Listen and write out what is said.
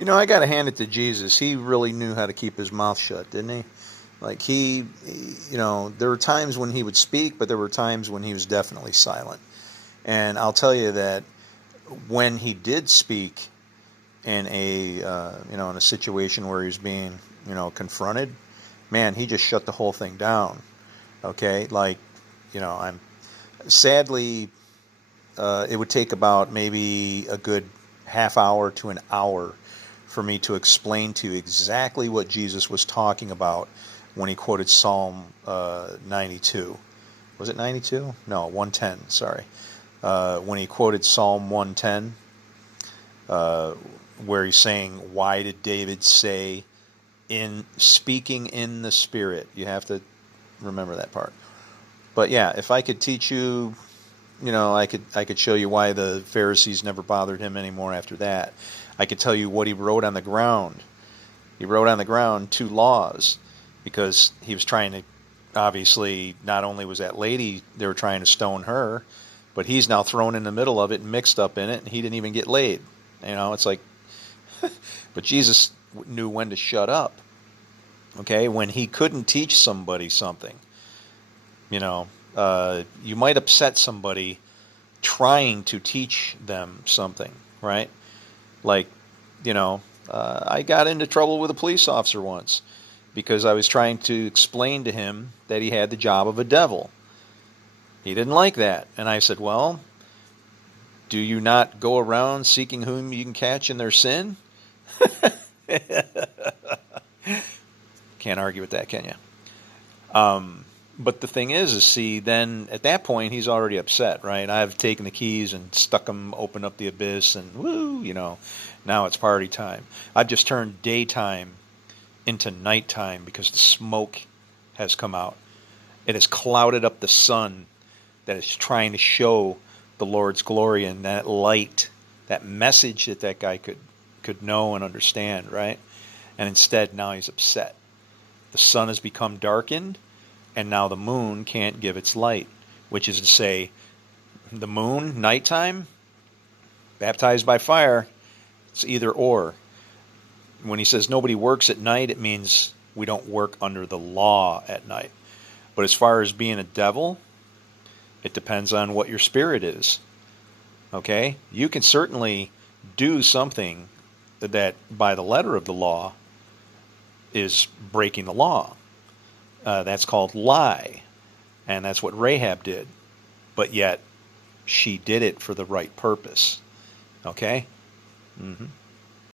I got to hand it to Jesus. He really knew how to keep his mouth shut, didn't he? Like there were times when he would speak, but there were times when he was definitely silent. And I'll tell you that when he did speak in a situation where he was being, confronted, man, he just shut the whole thing down. Okay, like, I'm sadly, it would take about maybe a good half hour to an hour for me to explain to you exactly what Jesus was talking about when he quoted Psalm 92. Was it 92? No, 110, sorry. When he quoted Psalm 110, uh, where he's saying, why did David say, in speaking in the Spirit? You have to remember that part. But yeah, if I could teach you, I could show you why the Pharisees never bothered him anymore after that. I could tell you what he wrote on the ground. He wrote on the ground 2 laws because he was trying to, obviously, not only was that lady, they were trying to stone her, but he's now thrown in the middle of it and mixed up in it, and he didn't even get laid. It's like, but Jesus knew when to shut up. Okay, when he couldn't teach somebody something, you might upset somebody trying to teach them something, right? Like, I got into trouble with a police officer once because I was trying to explain to him that he had the job of a devil. He didn't like that. And I said, well, do you not go around seeking whom you can catch in their sin? Can't argue with that, can you? But the thing is, see, then at that point, he's already upset, right? I've taken the keys and stuck them, opened up the abyss, and woo, now it's party time. I've just turned daytime into nighttime because the smoke has come out. It has clouded up the sun that is trying to show the Lord's glory and that light, that message that guy could know and understand, right? And instead, now he's upset. The sun has become darkened, and now the moon can't give its light, which is to say, the moon, nighttime, baptized by fire, it's either or. When he says nobody works at night, it means we don't work under the law at night. But as far as being a devil, it depends on what your spirit is. Okay? You can certainly do something that by the letter of the law is breaking the law. That's called lie. And that's what Rahab did. But yet, she did it for the right purpose. Okay? Mm-hmm.